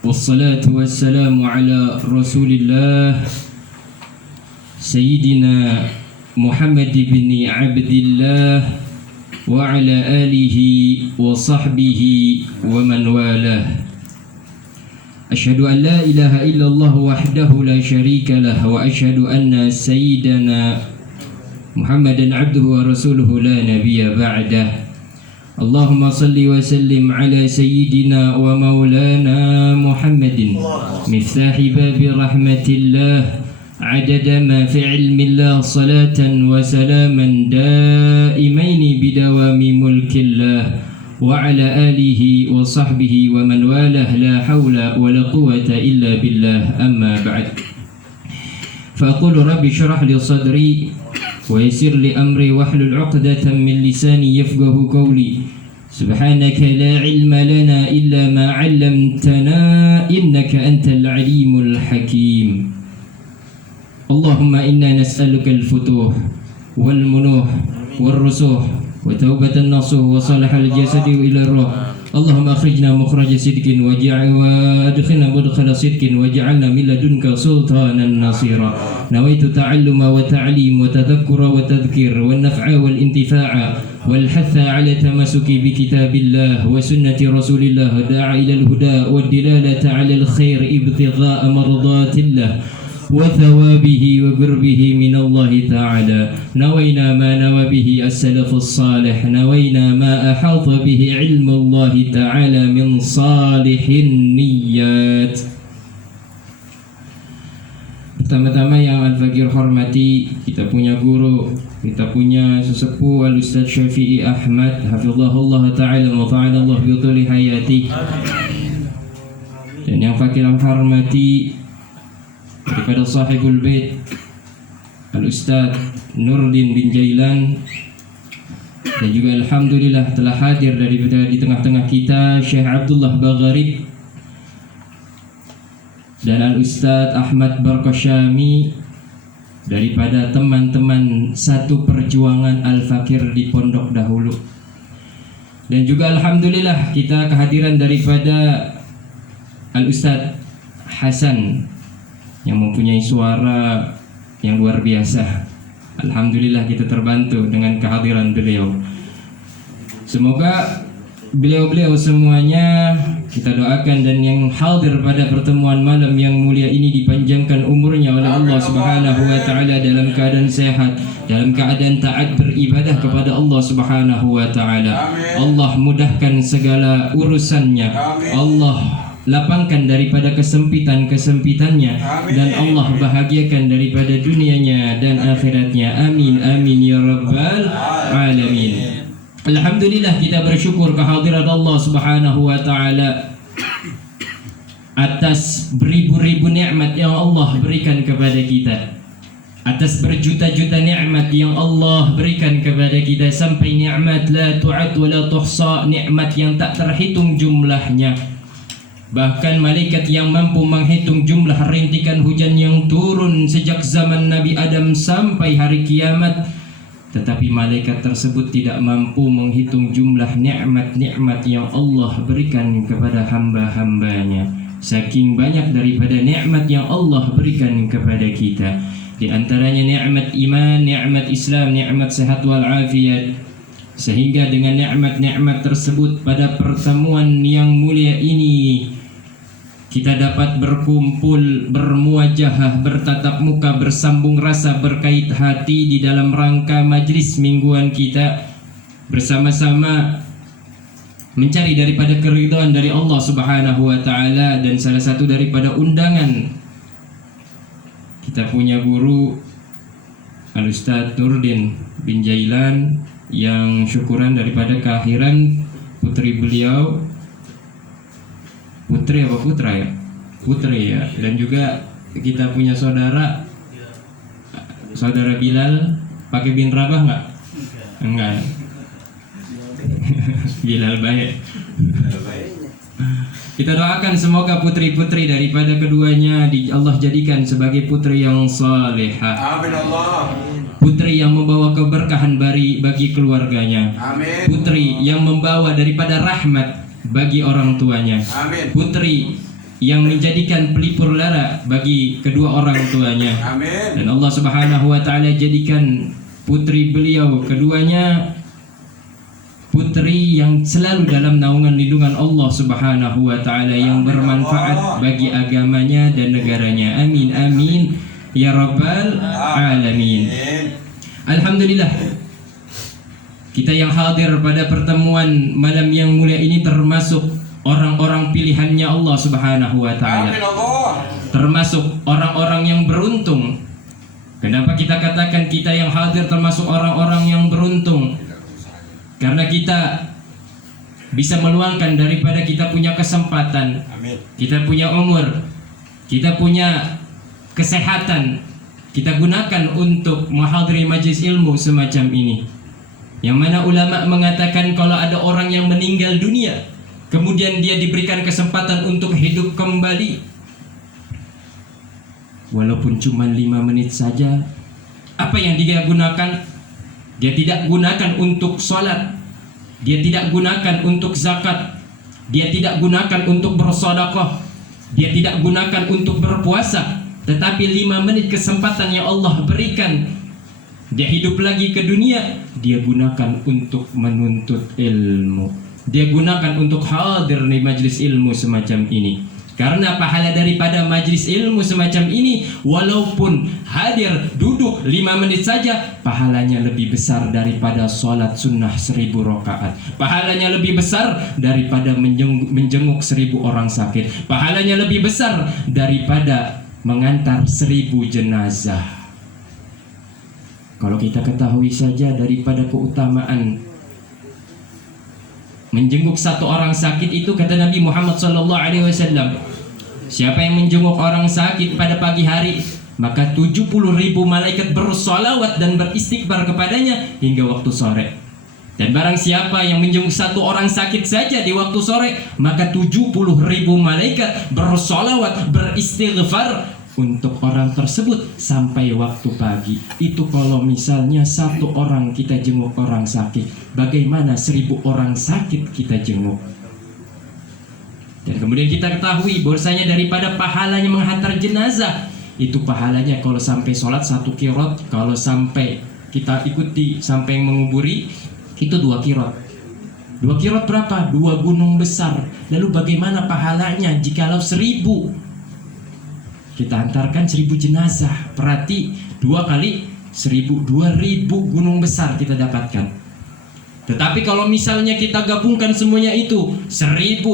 والصلاة والسلام على رسول الله سيدنا محمد بن عبد الله وعلى آله وصحبه ومن والاه. أشهد أن لا إله إلا الله وحده لا شريك له وأشهد أن سيدنا محمدا عبده ورسوله لا نبي بعده. اللهم صل وسلم على سيدنا ومولانا محمد مفتاح باب رحمة الله عدد ما في علم الله صلاة وسلاما دائمين بدوام ملك الله وعلى آله وصحبه ومن والاه لا حول ولا قوة إلا بالله. أما بعد فأقول رب اشرح لي صدري ويسر لي أمري واحلل عقدة من لساني يفقه قولي. سبحانك لا علم لنا إلا ما علمتنا إنك أنت العليم الحكيم. اللهم إنا نسألك الفتوح والمنوح والرسوح وتوبة النصوح وصالح الجسد إلى الروح. اللهم أخرجنا مخرج صدق وادخلنا مدخل صدق واجعلنا من لدنك سلطانا نصيرا. نويت تعلم وتعليم وتذكر وتذكير والنفع والانتفاع والحث على التمسك بكتاب الله وسنة رسول الله داعي إلى الهدى والدلالة على الخير ابتغاء مرضات الله وثوابه وقربه من الله تعالى. نوينا ما نوى به السلف الصالح، نوينا ما أحاط به علم الله تعالى من صالح النيات. Pertama-tama yang Al-Fakir hormati, kita punya guru, kita punya sesepuh Al-Ustaz Syafi'i Ahmad hafizahullah ta'ala wa ta'ala Allah biutuli hayati. Dan yang Fakir hormati daripada sahibul bait Al-Ustaz Nurdin bin Jailan, dan juga alhamdulillah telah hadir daripada di tengah-tengah kita Syekh Abdullah Bagharib dan Al-Ustaz Ahmad Barkasyami daripada teman-teman satu perjuangan Al-Fakir di Pondok Dahulu. Dan juga alhamdulillah kita kehadiran daripada Al-Ustaz Hasan yang mempunyai suara yang luar biasa. Alhamdulillah kita terbantu dengan kehadiran beliau. Semoga beliau-beliau semuanya kita doakan dan yang hadir pada pertemuan malam yang mulia ini dipanjangkan umurnya oleh Allah Subhanahu wa taala dalam keadaan sehat, dalam keadaan taat beribadah kepada Allah Subhanahu wa taala. Allah mudahkan segala urusannya. Allah lapangkan daripada kesempitan-kesempitannya dan Allah bahagiakan daripada dunianya dan akhiratnya. Amin amin ya rabbal alamin. Alhamdulillah kita bersyukur kehadiran Allah Subhanahu wa taala atas beribu-ribu nikmat yang Allah berikan kepada kita. Atas berjuta-juta nikmat yang Allah berikan kepada kita, sampai nikmat la tu'ad wa la tuhsa, nikmat yang tak terhitung jumlahnya. Bahkan malaikat yang mampu menghitung jumlah rintikan hujan yang turun sejak zaman Nabi Adam sampai hari kiamat, tetapi malaikat tersebut tidak mampu menghitung jumlah nikmat-nikmat yang Allah berikan kepada hamba-hambanya. Saking banyak daripada nikmat yang Allah berikan kepada kita. Di antaranya nikmat iman, nikmat Islam, nikmat sehat wal afiat. Sehingga dengan nikmat-nikmat tersebut pada pertemuan yang mulia ini kita dapat berkumpul, bermuajahah, bertatap muka, bersambung rasa, berkait hati di dalam rangka majlis mingguan kita, bersama-sama mencari daripada keridhaan dari Allah Subhanahu wa taala. Dan salah satu daripada undangan kita punya guru Al-Ustaz Nurdin bin Jailan, yang syukuran daripada kelahiran putri beliau, putri apa putra ya? Putri ya. Dan juga kita punya saudara Bilal, pakai bin Rabah enggak? Enggak. Bilal baik. Kita doakan semoga putri-putri daripada keduanya Allah jadikan sebagai putri yang salehah. Amin Allah. Putri yang membawa keberkahan bagi keluarganya. Amin. Putri yang membawa daripada rahmat bagi orang tuanya. Amin. Putri yang menjadikan pelipur lara bagi kedua orang tuanya. Amin. Dan Allah Subhanahu wa taala jadikan putri beliau keduanya putri yang selalu dalam naungan lindungan Allah Subhanahu wa taala, yang bermanfaat bagi agamanya dan negaranya. Amin amin ya rabbal alamin. Alhamdulillah, kita yang hadir pada pertemuan malam yang mulia ini termasuk orang-orang pilihannya Allah Subhanahu wa taala. Termasuk orang-orang yang beruntung. Kenapa kita katakan kita yang hadir termasuk orang-orang yang beruntung? Karena kita bisa meluangkan daripada kita punya kesempatan, kita punya umur, kita punya kesehatan, kita gunakan untuk menghadiri majelis ilmu semacam ini. Yang mana ulama mengatakan kalau ada orang yang meninggal dunia, kemudian dia diberikan kesempatan untuk hidup kembali, walaupun cuma 5 menit saja, apa yang dia gunakan? Dia tidak gunakan untuk sholat, dia tidak gunakan untuk zakat, dia tidak gunakan untuk bersedekah, dia tidak gunakan untuk berpuasa, tetapi 5 menit kesempatan yang Allah berikan, dia hidup lagi ke dunia, dia gunakan untuk menuntut ilmu, dia gunakan untuk hadir di majelis ilmu semacam ini. Karena pahala daripada majlis ilmu semacam ini, walaupun hadir duduk 5 menit saja, pahalanya lebih besar daripada sholat sunnah 1000 rakaat. Pahalanya lebih besar daripada menjenguk 1000 orang sakit. Pahalanya lebih besar daripada mengantar 1000 jenazah. Kalau kita ketahui saja daripada keutamaan menjenguk satu orang sakit itu, kata Nabi Muhammad SAW, siapa yang menjenguk orang sakit pada pagi hari, maka 70.000 malaikat bersolawat dan beristighfar kepadanya hingga waktu sore. Dan barang siapa yang menjenguk satu orang sakit saja di waktu sore, maka 70.000 malaikat bersolawat beristighfar untuk orang tersebut sampai waktu pagi. Itu kalau misalnya satu orang kita jenguk orang sakit, bagaimana 1000 orang sakit kita jenguk? Dan kemudian kita ketahui bahwasanya daripada pahalanya menghantar jenazah, itu pahalanya kalau sampai sholat 1 qiraat, kalau sampai kita ikuti sampai menguburi itu 2 qiraat. 2 qiraat berapa? 2 gunung besar. Lalu bagaimana pahalanya jikalau 1000 kita antarkan 1000 jenazah? Berarti 2 kali 1000, 2000 gunung besar kita dapatkan. Tetapi kalau misalnya kita gabungkan semuanya itu 1000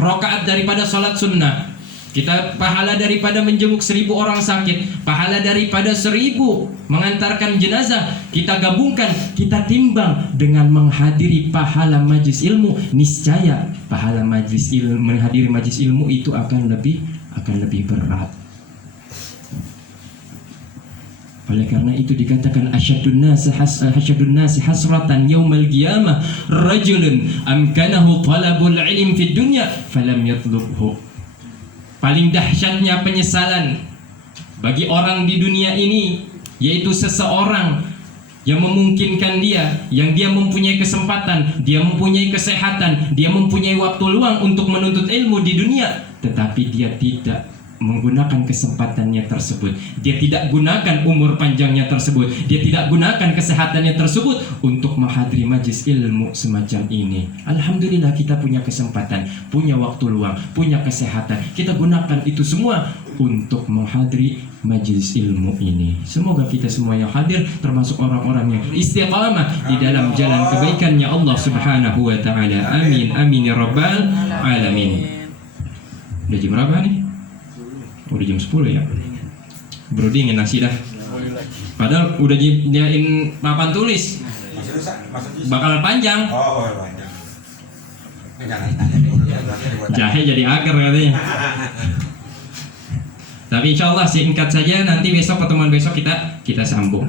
rakaat daripada sholat sunnah, kita pahala daripada menjenguk 1000 orang sakit, pahala daripada 1000 mengantarkan jenazah, kita gabungkan, kita timbang dengan menghadiri pahala majlis ilmu, niscaya pahala majlis ilmu, menghadiri majlis ilmu itu akan lebih berat. Oleh karena itu dikatakan asyadun nasi hasratan yaumal qiyamah rajulun amkanahu talabul ilm fid dunya falam yatlubhu. Paling dahsyatnya penyesalan bagi orang di dunia ini yaitu seseorang yang memungkinkan dia, yang dia mempunyai kesempatan, dia mempunyai kesehatan, dia mempunyai waktu luang untuk menuntut ilmu di dunia, tetapi dia tidak menggunakan kesempatannya tersebut. Dia tidak gunakan umur panjangnya tersebut, dia tidak gunakan kesehatannya tersebut untuk menghadiri majlis ilmu semacam ini. Alhamdulillah kita punya kesempatan, punya waktu luang, punya kesehatan. Kita gunakan itu semua untuk menghadiri majlis ilmu ini. Semoga kita semua yang hadir termasuk orang-orang yang istiqamah di dalam jalan kebaikannya Allah Subhanahu wa taala. Amin amin ya rabbal alamin. Udah jam berapa nih? Udah jam 10 ya. Bro dingin nasi dah. Padahal udah nyediain papan tulis. Bakalan panjang. Oh, panjang. Jahe jadi agar katanya. Tapi insya Allah singkat saja, nanti besok pertemuan besok kita sambung.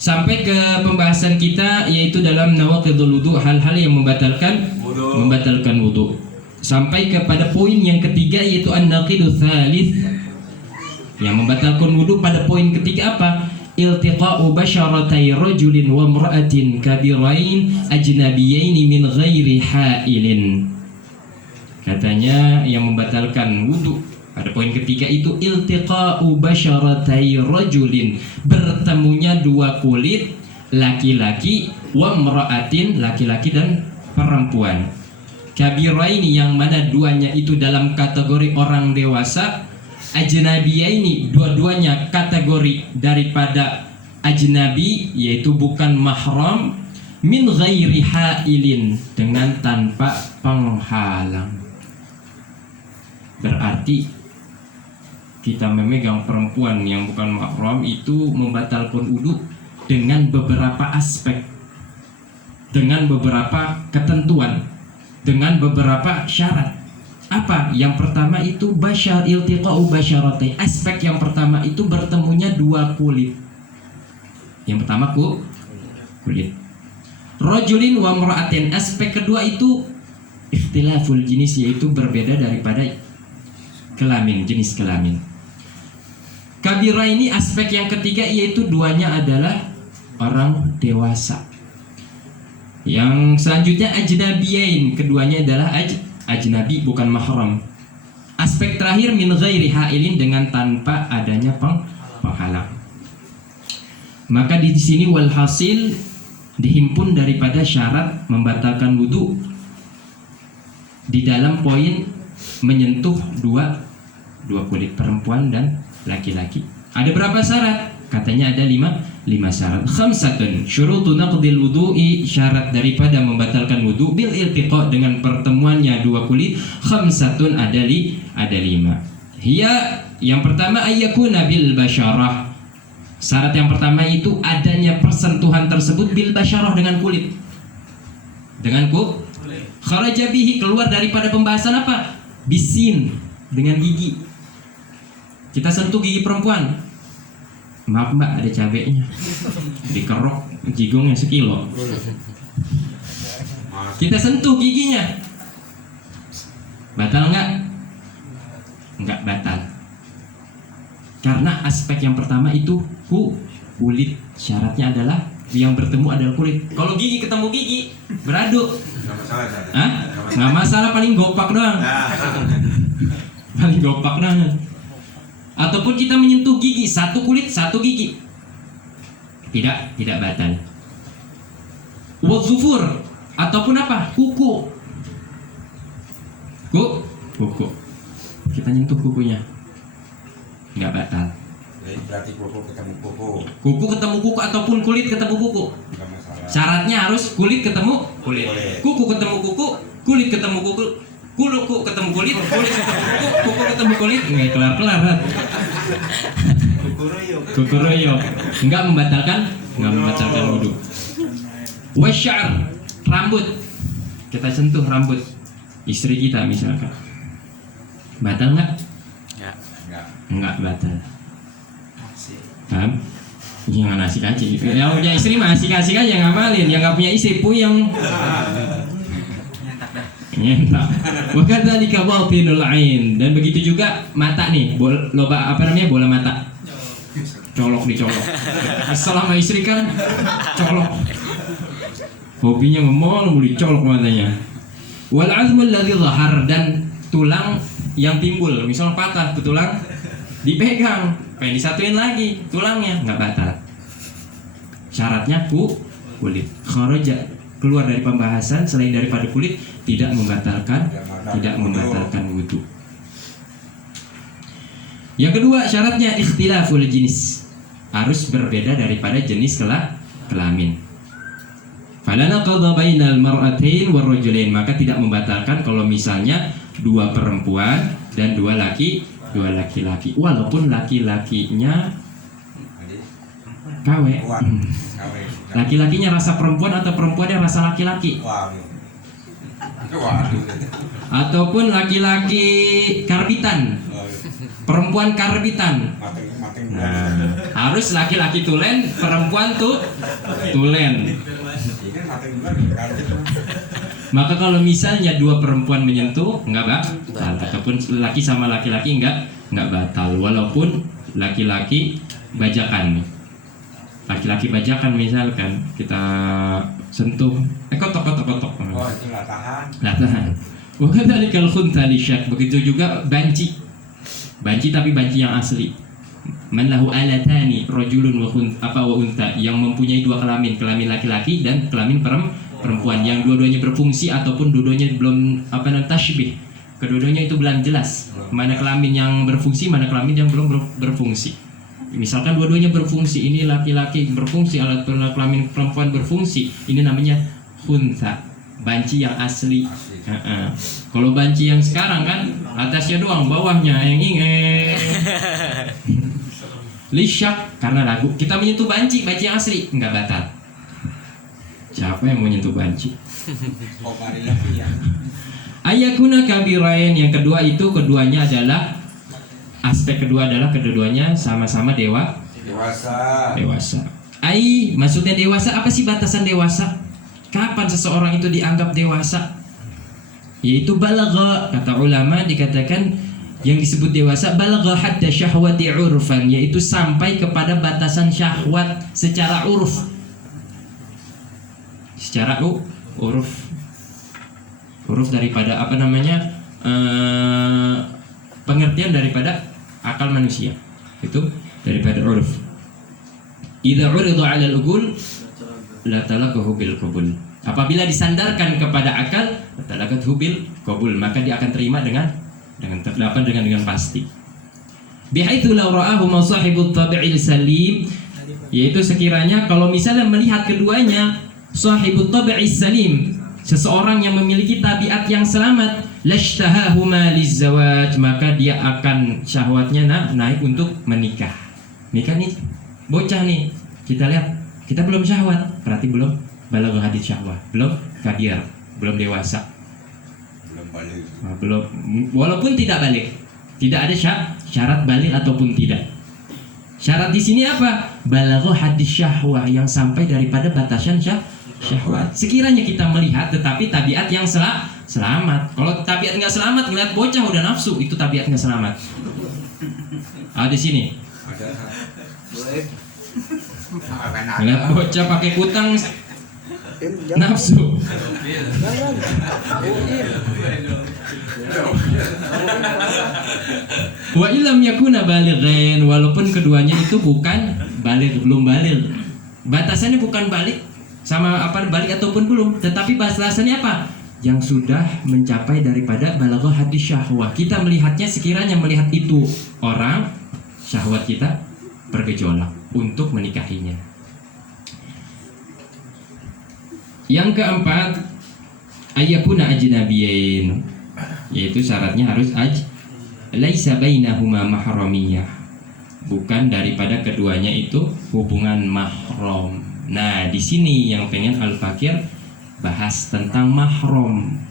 Sampai ke pembahasan kita yaitu dalam nawaqidul wudu, hal-hal yang membatalkan wudu. Sampai kepada poin yang ketiga yaitu an-naqidu tsalits, yang membatalkan wudu. Pada poin ketiga apa? Iltiqa'u basyaratai rajulin wa imra'atin kabirain ajnabiyain min ghairi ha'ilin. Katanya yang membatalkan wudu. Ada poin ketiga itu iltiqa'u basyaratai rajulin, bertemunya dua kulit laki-laki, wa mra'atin, laki-laki dan perempuan. Kabiraini, yang mana duanya itu dalam kategori orang dewasa, ajnabiyaini, dua-duanya kategori daripada ajnabi, yaitu bukan mahram, min ghairi hailin, dengan tanpa penghalang. Berarti kita memegang perempuan yang bukan mahram itu membatalkan wudu dengan beberapa aspek, dengan beberapa ketentuan, dengan beberapa syarat. Apa? Yang pertama itu iltiqa'u basyaratai. Aspek yang pertama itu bertemunya dua kulit. Yang pertama kulit. Rajulin wa mra'atin. Aspek kedua itu ikhtilaful jenis, yaitu berbeda daripada kelamin, jenis kelamin. Kabira ini aspek yang ketiga, yaitu duanya adalah orang dewasa. Yang selanjutnya ajnabiyain, keduanya adalah ajnabi, bukan mahram. Aspek terakhir min ghairi hailin, dengan tanpa adanya penghalang. Maka di sini walhasil dihimpun daripada syarat membatalkan wudu di dalam poin menyentuh dua kulit, perempuan dan laki-laki. Ada berapa syarat? Katanya ada lima syarat. Khamsatun syurutu naqdil wudu'i, syarat daripada membatalkan wudu bil iltiqa, dengan pertemuannya dua kulit. Khamsatun, ada lima. Hiya, yang pertama ayyakuna bil basyarah. Syarat yang pertama itu adanya persentuhan tersebut bil basyarah, dengan kulit. Dengan kulit. Kharaja bihi, keluar daripada pembahasan apa? Bisin, dengan gigi. Kita sentuh gigi perempuan, maaf mbak, ada cabenya, dikerok jigongnya sekilo. Kita sentuh giginya, batal nggak? Nggak batal, karena aspek yang pertama itu kulit. Syaratnya adalah yang bertemu adalah kulit. Kalau gigi ketemu gigi beradu, nggak masalah, paling gopak doang. Paling gopak doang. Ataupun kita menyentuh gigi, satu kulit satu gigi, tidak batal. Wadzufur, ataupun apa? Kuku. Kita nyentuh kukunya, nggak batal. Berarti kuku ketemu kuku. Kuku ketemu kuku ataupun kulit ketemu kuku. Syaratnya harus kulit ketemu kulit. Kuku ketemu kuku, kulit ketemu kuku. Kuku ketemu kulit, kulit ketemu kuku ketemu kulit, nggak kelar-kelar kan? Kuku royok, nggak membatalkan wudu. Wasyar, rambut, kita sentuh rambut istri kita misalkan, batal nggak? Nggak batal. Paham? Jangan asik aja gitu. Yang punya istri mah asik-asik aja ngamalin, yang nggak punya istri puyeng. Nyentak. Wa kadzalika batinul ain, dan begitu juga mata nih, bola mata. Dicolok. Selama istri kan colok. Hobinya ngomong mau dicolok matanya. Wal azmul ladzi dhahar, dan tulang yang timbul, misal patah ke tulang dipegang, pengen disatuin lagi tulangnya, nggak batal. Syaratnya kulit. Kharaja, keluar dari pembahasan selain daripada kulit, tidak membatalkan wudu. Yang kedua syaratnya ikhtilaful jenis, harus berbeda daripada jenis kelamin. Fala naqadha bainal mar'atain warrajulain, maka tidak membatalkan kalau misalnya dua perempuan dan dua laki-laki, walaupun laki-lakinya KW. Laki-lakinya rasa perempuan atau perempuannya rasa laki-laki. Ataupun laki-laki karbitan, perempuan karbitan. Nah, harus laki-laki tulen, perempuan tulen. Maka kalau misalnya dua perempuan menyentuh, nggak batal. Ataupun laki sama laki-laki nggak batal, walaupun laki-laki bajakan. Laki-laki bajakan misalkan kita sentuh, kotok. Oh, itu latahan. Wa kadzalikal khuntha lisyak. Begitu juga banci. Banci tapi banci yang asli. Man lahu alatani rajulun wa untha, yang mempunyai dua kelamin, kelamin laki-laki dan kelamin perempuan, yang dua-duanya berfungsi ataupun dua-duanya belum tasybih. Kedua-duanya itu belum jelas mana kelamin yang berfungsi, mana kelamin yang belum berfungsi. Misalkan dua-duanya berfungsi, ini laki-laki berfungsi, alat kelamin perempuan berfungsi, ini namanya khuntha, banci yang asli. Kalau banci yang sekarang kan atasnya doang, bawahnya yang lisyak karena ragu. Kita menyentuh banci yang asli enggak batal. Siapa yang menyentuh banci? Ayakuna kabirain. Yang kedua itu keduanya adalah aspek kedua adalah keduanya sama-sama dewasa. Maksudnya dewasa, apa sih batasan dewasa? Kapan seseorang itu dianggap dewasa? Yaitu balagha, kata ulama dikatakan yang disebut dewasa balagha hadda syahwati urfan, yaitu sampai kepada batasan syahwat secara uruf. Secara uruf daripada pengertian daripada akal manusia, itu daripada uruf. Idza urida 'ala al-uqul la talaqahu bil qabul. Apabila disandarkan kepada akal, talaqathu bil qabul, maka dia akan terima dengan pasti. Bihaitsu law ra'ahu masahibut tabi'il salim, yaitu sekiranya kalau misalnya melihat keduanya sahibut tabi'is salim, seseorang yang memiliki tabiat yang selamat, lashtahahuma lizawaj, maka dia akan syahwatnya naik untuk menikah. Nikah nih, bocah nih, kita lihat, kita belum syahwat, berarti belum balagh hadid syahwat, belum kabir, belum dewasa, belum, walaupun tidak balik, tidak ada syarat balik ataupun tidak. Syarat di sini apa? Balagh hadid syahwat, yang sampai daripada batasan syahwat. Sekiranya kita melihat tetapi tabiat yang selamat. Kalau tabiat nggak selamat, ngeliat bocah udah nafsu, itu tabiat nggak selamat. Di sini. Ngeliat bocah pakai kutang, nafsu. Wa illam yakuna balighain, walaupun keduanya itu bukan belum baligh. Batasannya bukan balik sama balik ataupun belum, tetapi batasannya apa? Yang sudah mencapai daripada balagha hadis syahwah. Kita melihatnya, sekiranya melihat itu orang, syahwat kita bergejolak untuk menikahinya. Yang keempat, ayyakuna ajnabiyin, yaitu syaratnya harus laisa bainahuma mahramiyah, bukan daripada keduanya itu hubungan mahram. Nah, di sini yang pengen Al-Fakir bahas tentang mahram.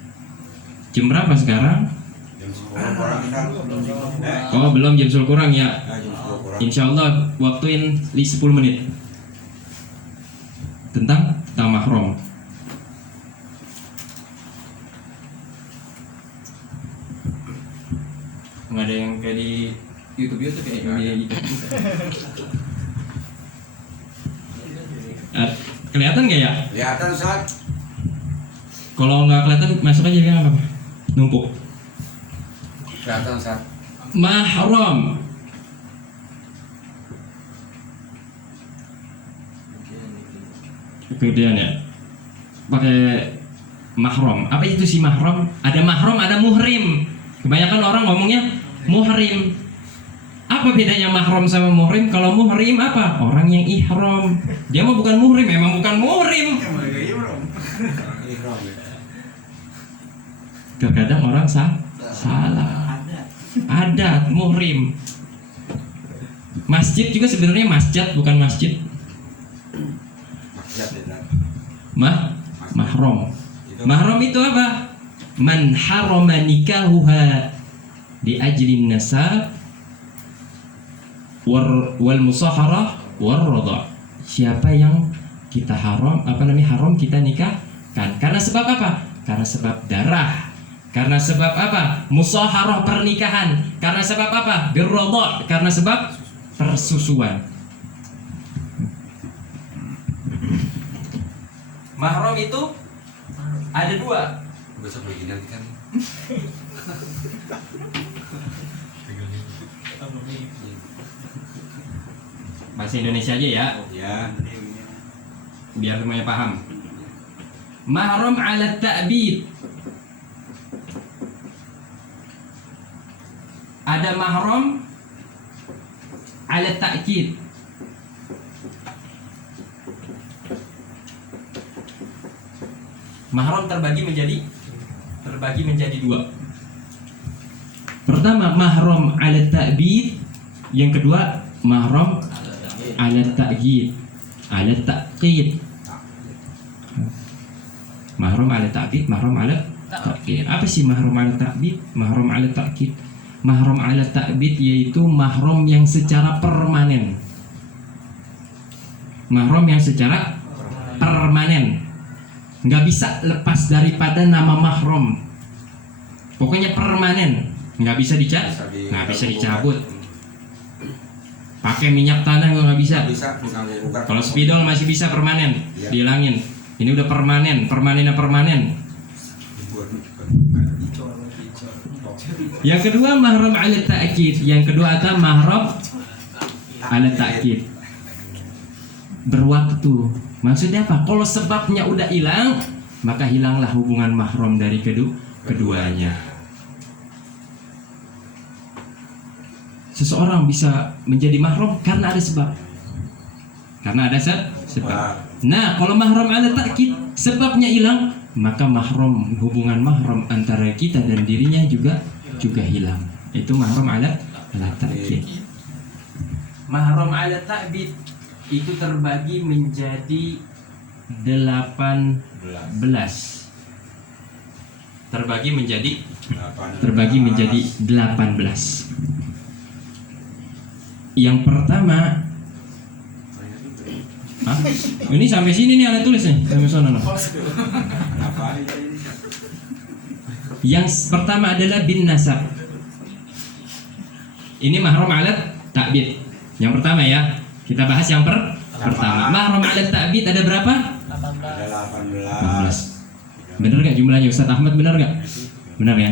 Jam berapa sekarang? Oh, belum, jam 10 kurang ya. Insyaallah waktuin 10 menit tentang mahram. Nggak ada yang kayak di YouTube kayak di YouTube. Kelihatan nggak ya? Kelihatan, Ustaz. Kalau nggak kelihatan masuk aja kan apa? Numpuk. Kelihatan, Ustaz. Mahram. Kemudian ya, pakai mahram. Apa itu sih mahram? Ada mahram, ada muhrim. Kebanyakan orang ngomongnya muhrim. Apa bedanya mahram sama muhrim? Kalau muhrim apa? Orang yang ihram. Dia mah bukan muhrim, memang bukan muhrim. Terkadang orang salah. Adat muhrim. Masjid juga sebenarnya masjid, bukan masjid. Mahram. Mahram itu apa? Man harama nikahuha di ajlin nasab wal musaharah war radha. Siapa yang kita haram kita nikahkan karena sebab apa? Karena sebab darah. Karena sebab apa? Musaharah, pernikahan. Karena sebab apa? Birradha, karena sebab persusuan. Mahram itu ada dua. Besok begini kan. Bahasa Indonesia aja ya, Ya. biar semuanya paham. Mahram ala ta'bid. Ada mahram ala ta'kid. Mahram terbagi menjadi dua. Pertama mahram ala ta'bid, yang kedua mahram ala ta'kid, ala ta'kid. Mahram ala ta'kid, mahram ala ta'kid. Apa sih mahram ala ta'kid? Mahram ala ta'kid. Mahram ala ta'bid yaitu mahram yang secara permanen. Mahram yang secara permanen, nggak bisa lepas daripada nama mahram. Pokoknya permanen, nggak bisa dicabut. Pakai minyak tanah nggak bisa. Bisa gugat. Kalau spidol masih bisa permanen, Iya. dihilangin. Ini udah permanen. Yang kedua mahram ala ta'kid. Yang kedua ada mahram ala ta'kid. Berwaktu. Maksudnya apa? Kalau sebabnya udah hilang, maka hilanglah hubungan mahram dari keduanya. Seseorang bisa menjadi mahram karena ada sebab. Sebab. Nah, kalau mahram ala ta'kid, sebabnya hilang, maka mahram, hubungan mahram antara kita dan dirinya juga hilang. Itu mahram ala ta'kid. Mahram ala ta'bid itu terbagi menjadi 18. Terbagi menjadi 18. Yang pertama, ini sampai sini nih ada tulis nih, sampai sana. Yang pertama adalah bin nasab. Ini mahram ala ta'bid. Yang pertama ya. Kita bahas yang pertama. Mahram ala ta'bid ada berapa? Ada 18. Bener gak jumlahnya Ustaz Ahmad, bener gak? Bener ya.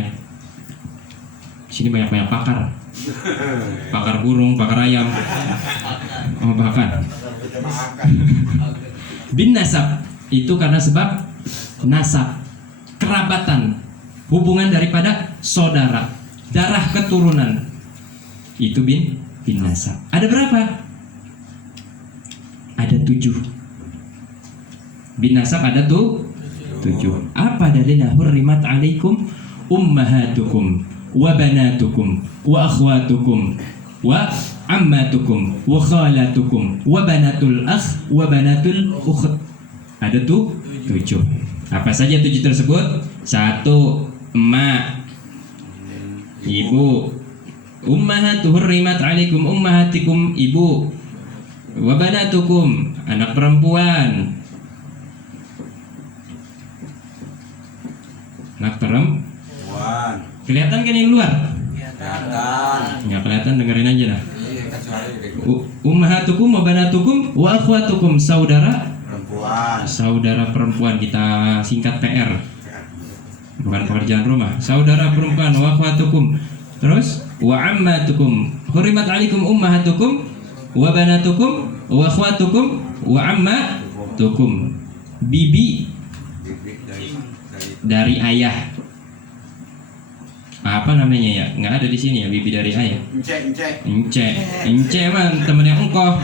Sini banyak pakar. Pakar burung, pakar ayam. Oh, bahkan bin nasab itu karena sebab nasab, kerabatan, hubungan daripada saudara, darah keturunan. Itu bin nasab. Ada berapa? Ada 7. Bin nasab ada 7. Apa dalilnya? Hurrimat alaikum ummahatukum wa banatukum wa akhwatukum wa ammatukum wa khalatukum wa banatul akh wa banatul ukht. Ada 7. Apa saja 7 tersebut? 1. Emak, ibu. Ummahatu hurrimat alaikum ummahatikum, ibu. Wa banatukum, anak perempuan. Anak perempuan. Kelihatan kan yang luar? Kelihatan. Nggak kelihatan, dengerin aja dah. Iya, kecuali kayak Ummahatukum wa banatukum wa akhwatukum, saudara perempuan. kita singkat PR. Bukan pekerjaan rumah. Saudara perempuan wa akhwatukum. Terus wa ammatukum. Hurimat alaikum ummahatukum wa banatukum wa akhwatukum wa ammatukum. Bibi dari ayah. Apa namanya ya? Nggak ada di sini ya, bibi dari ayah. Ence mah temennya engkau.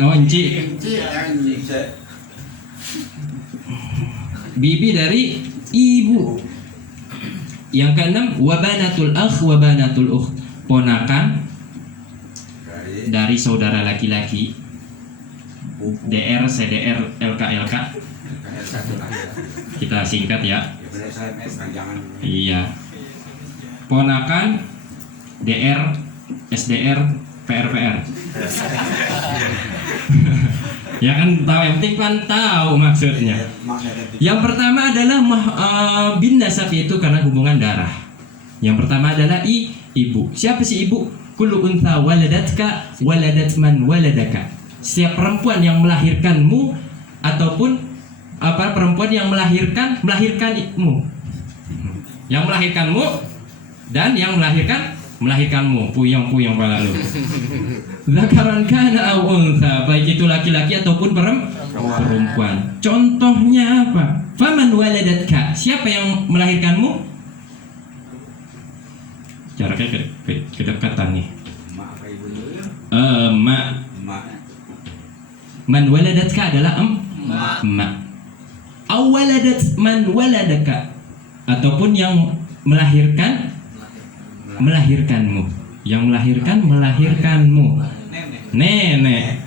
Oh, enci. Bibi dari ibu. Yang keenam, wabanatul akh wabanatul ukh, ponakan dari saudara laki-laki. DR, CDR, LK. Kita singkat ya. Iya. Ponakan, DR, SDR, PR. Ya kan tahu, yang penting kan tahu maksudnya. Yang pertama adalah bin nasab, itu karena hubungan darah. Yang pertama adalah ibu. Siapa sih ibu? Kullu untha waladatka waladat man waladaka. Setiap perempuan yang melahirkanmu ataupun apa perempuan yang melahirkanmu, yang melahirkanmu dan yang melahirkanmu, puyeng pala lu. Zakaran kana aw untha, baik itu laki-laki ataupun perempuan. Contohnya apa? Faman waladatka, siapa yang melahirkanmu? Jaraknya kedekatan nih. Mak apa ibu dulu? Mak. Mak. Man waladatka adalah emak. Aw waladat man waladaka, ataupun yang melahirkanmu, yang melahirkanmu, nenek,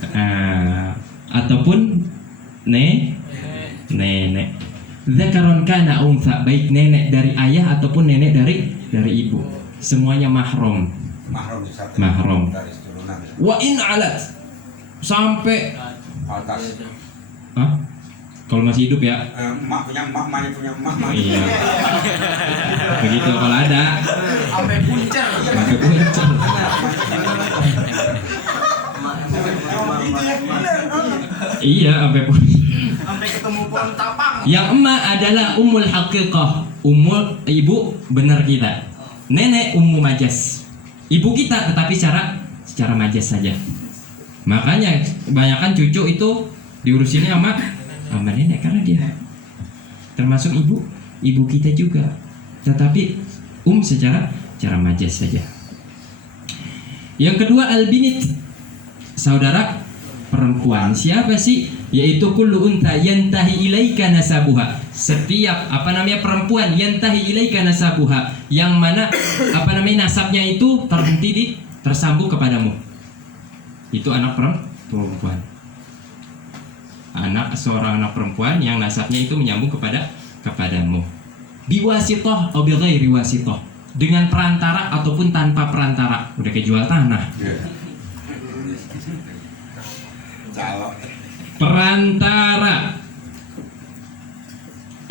ataupun nenek. Zakaron kana untha, baik nenek dari ayah ataupun nenek dari ibu, semuanya mahram. Mahram di satu. Mahram. Dari turunan. Wa in alat, sampai Atas. kalau masih hidup ya. Mak punya mak, maknya punya mak. Iya. Begitu kalau ada. Sampai puncak. Sampai puncak. Iya, sampai puncak. Sampai ketemu pohon tapang. Yang emak adalah umul haqiqah, ibu benar kita. Nenek ummu majas, ibu kita tetapi secara majas saja. Makanya kebanyakan cucu itu diurusinnya sama nenek karena dia termasuk ibu kita juga, tetapi secara majas saja. Yang kedua albinit, saudara perempuan. Siapa sih? Yaitu kullu unta yantahi ilaika nasabuha. Setiap perempuan yantahi ilaika nasabuha, yang mana nasabnya itu tersambung kepadamu. Itu anak perempuan. Seorang anak perempuan yang nasabnya itu menyambung kepadamu. Biwasitoh atau bighairi wasitoh, dengan perantara ataupun tanpa perantara. Udah kayak jual tanah. Calok. Perantara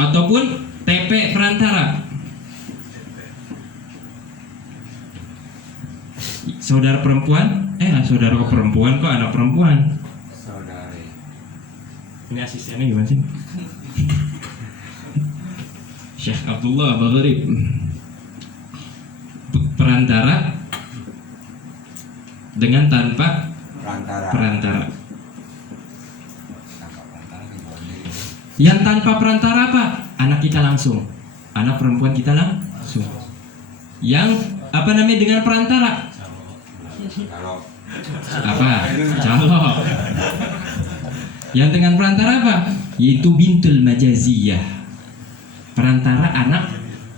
ataupun TP perantara. Saudara perempuan, saudara perempuan kok anak perempuan. Saudari. Ini asistennya gimana sih? Syekh Abdullah Bagharib. Perantara dengan tanpa perantara. Yang tanpa perantara apa? Anak kita langsung, anak perempuan kita langsung. Yang dengan perantara? Calok. Calok. Yang dengan perantara apa? Yaitu bintul majaziyah, perantara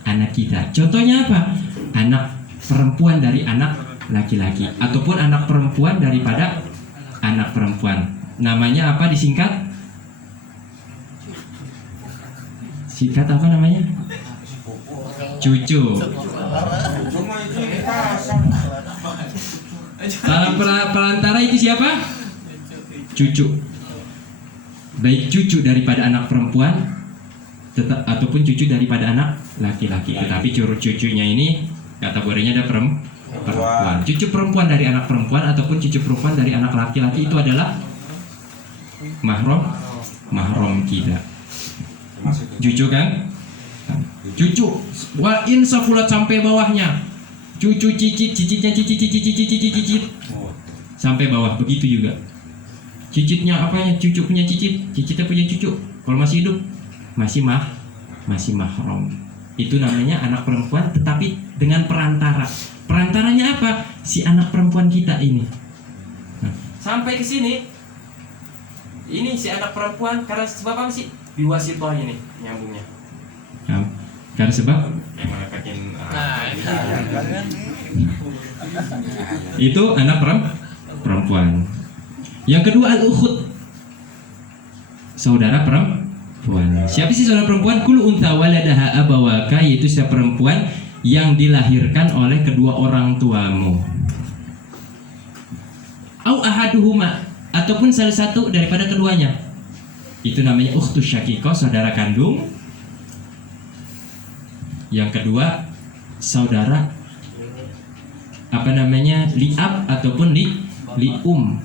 anak kita. Contohnya apa? Anak perempuan dari anak laki-laki, ataupun anak perempuan daripada anak perempuan. Namanya apa disingkat? Singkat apa namanya? Cucu. Cuma itu kita Perantara itu siapa? Cucu. Baik cucu daripada anak perempuan ataupun cucu daripada anak laki-laki. Tetapi cucunya ini kategorinya ada perempuan. Cucu perempuan dari anak perempuan ataupun cucu perempuan dari anak laki-laki itu adalah mahram kita. Cucu kan? Cucu. Wa in safulat sampai bawahnya. Cucu cicitnya cicit sampai bawah, begitu juga. Cicitnya apanya? Cucu punya cicitnya punya cucu. Kalau masih hidup masih mahram. Itu namanya anak perempuan tetapi dengan perantara. Perantaranya apa? Si anak perempuan kita ini. Sampai ke sini. Ini si anak perempuan karena sebab apa sih? Biwasitoh ini nyambungnya. Karena sebab itu anak perempuan. Yang kedua al-ukhud, saudara perempuan. Siapa sih saudara perempuan? Kul untha waladaha abawaka, yaitu siapa perempuan yang dilahirkan oleh kedua orang tuamu. Au ahaduhuma, ataupun salah satu daripada keduanya. Itu namanya ukhtus syaqiqah, saudara kandung. Yang kedua saudara li'ab ataupun li'um,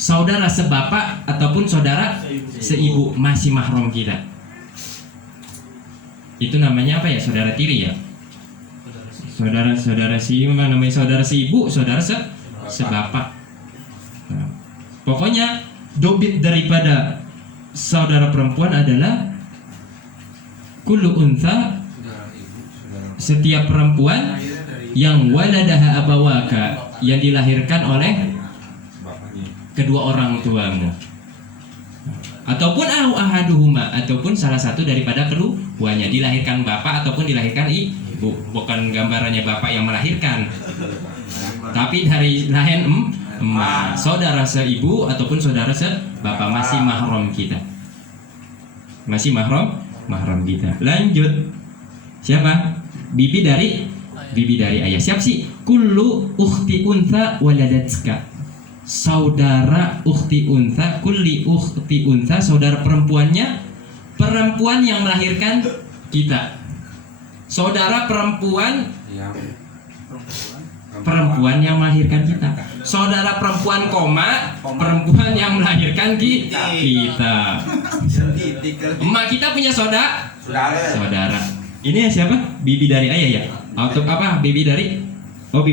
saudara sebapak ataupun saudara seibu masih mahram kita. Itu namanya apa ya? Saudara tiri ya. Saudara si namanya saudara seibu, saudara sebapak. Nah, pokoknya dobit daripada saudara perempuan adalah kullu untha, setiap perempuan yang waladaha abawaka, yang dilahirkan oleh bapaknya. kedua orang tuamu, ataupun ahaduhuma, ataupun salah satu daripada keduanya, dilahirkan bapak ataupun dilahirkan ibu. Bukan gambarannya bapak yang melahirkan, tapi dari lahir emak, saudara seibu ataupun saudara sebapak masih mahram kita, masih mahram kita. Lanjut, siapa? Bibi dari ayah. Siapa sih? Kullu ukhti untha waladatka, saudara ukhti untha, kulli ukhti untha, saudara perempuannya, perempuan yang melahirkan kita. Saudara perempuan yang melahirkan kita. Saudara perempuan perempuan yang melahirkan kita. Emak kita punya saudara. Ini siapa? Bibi dari ayah ya. Atau apa? Bibi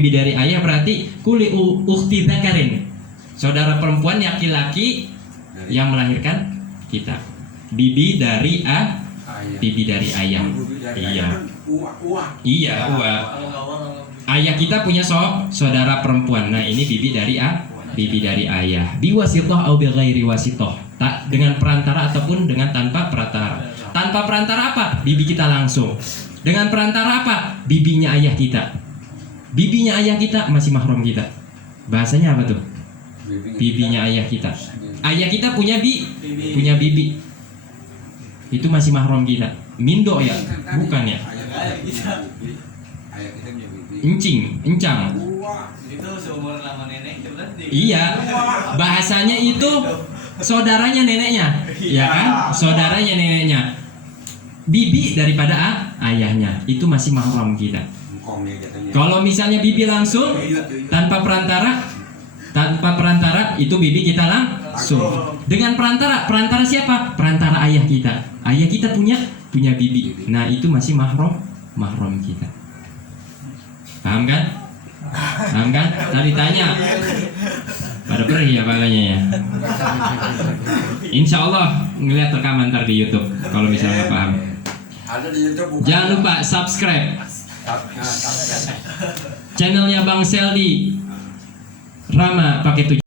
dari ayah berarti kuli ukhti dzakarin, saudara perempuan laki-laki yang melahirkan kita. Bibi dari ayah. Iya, ayah kita punya saudara perempuan. Nah, ini bibi dari ayah. Biwasithah au bighairi wasithah. Tak dengan perantara ataupun dengan tanpa perantara. Tanpa perantara apa? Bibi kita langsung. Dengan perantara apa? Bibinya ayah kita. Bibinya ayah kita masih mahram kita. Bahasanya apa tuh? Bibinya ayah kita. Ayah kita punya bibi. Itu masih mahram kita. Mindo ya? Bukan ya? Encang. Itu seumur lama nenek berarti. Iya. Bahasanya itu saudaranya neneknya. Ya kan? Saudaranya neneknya. Bibi daripada ayahnya. Itu masih mahram kita. Kalau misalnya bibi langsung tanpa perantara itu bibi kita langsung. Dengan perantara siapa? Perantara ayah kita. Ayah kita punya bibi. Nah, itu masih mahram kita. Paham kan? Tadi tanya. Pada pergi ya palanya ya. Insya Allah ngeliat rekaman ntar di YouTube kalau misalnya nggak paham. Ada di YouTube bukan? Jangan lupa subscribe channelnya Bang Seldi Rama pakai 7.